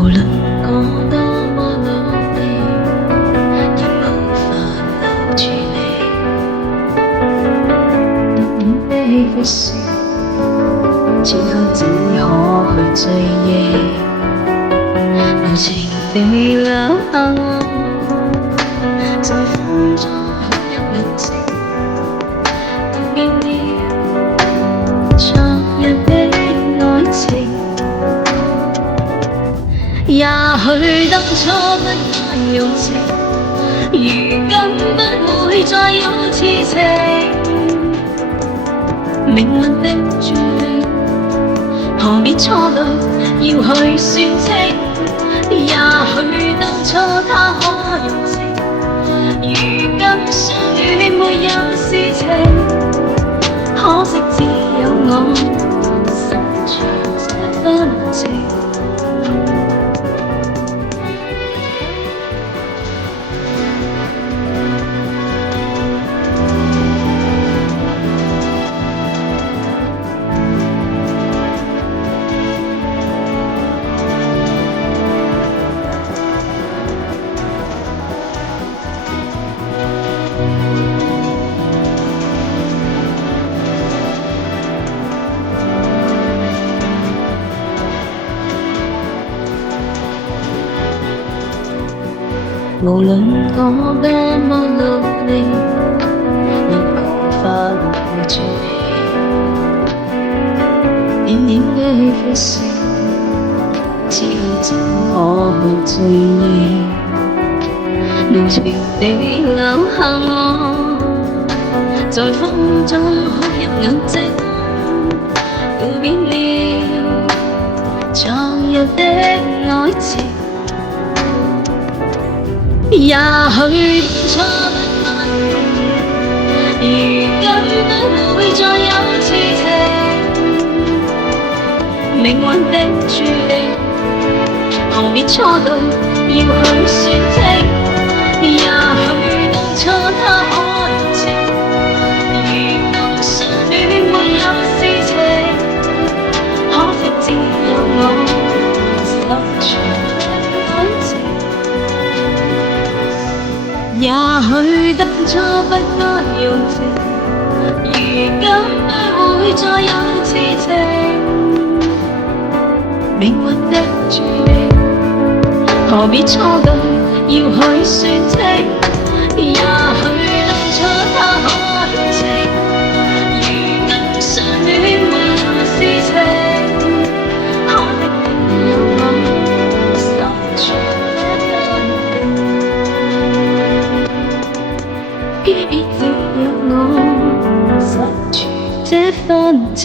無論我多麼努力，亦無法留住你。的忽視，此刻只可去追憶，無情地留下我，在風中哭泣流逝，悼念了昨日的愛情。也許當初不該用情，如今不會再有痴情。命運的注定，何必錯對要去算清？也許當初他可用情，如今相戀沒有事情。可惜只有我失去這份情。無論我多麼努力，亦無法留住你。點點的忽視，只可去追憶，無情地留下我，在風中哭入眼睛，改變了昨日的愛情。也許初不愛，如今不會再有痴情。命運的注定，何必錯對要去算清？也許當初他可用情，如今相戀沒有事情。可惜只有我失去愛情。也許當初不該用情，如今不會再有痴情。命運的注定，何必錯對要去算清？也許當初他可用情，如今相戀沒有事情。可惜只有我失去。偏偏只有我失去這份情。